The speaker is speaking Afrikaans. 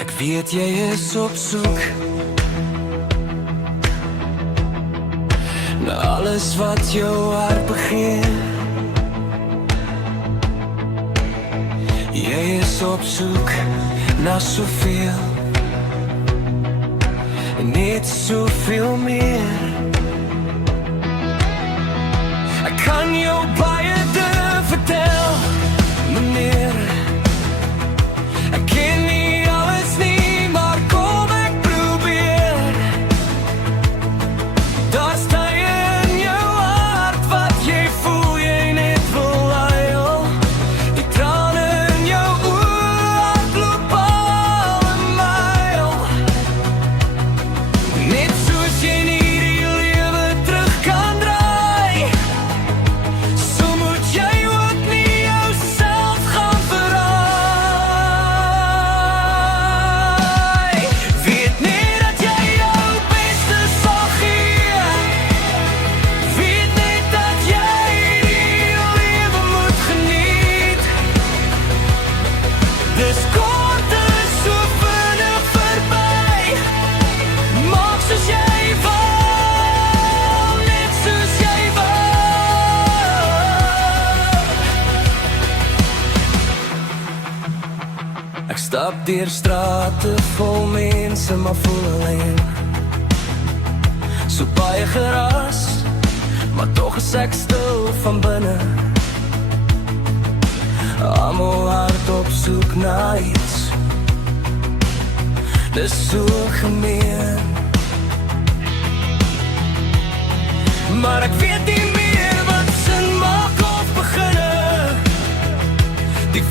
Ek weet jy is op soek na alles wat jou hart begeer. Jy is op soek na soveel en net soveel meer. Ek kan jou baie dinge vertel, meneer. Ek ken nie alles nie, maar kom ek probeer. Daar's tye in jou hart wat jy voel jy net wil huil. Die trane in jou oë hardloop al 'n myl. Net soos jy nie die lewe terug kan draai, so moet jy ook nie jouself gaan verraai. Weet net dat jy jou beste sal gee. Weet net dat jy die lewe moet geniet. Dis kort en so vinnig verby. Maak soos jy wil, net soos jy wil. Ek stap deur strate vol mense, maar voel alleen. So baie geras, maar tog is ek stil van binne. Almal hard op soek na iets. Dis so gemeen, maar ek weet nie meer wat sin maak of beginne. Die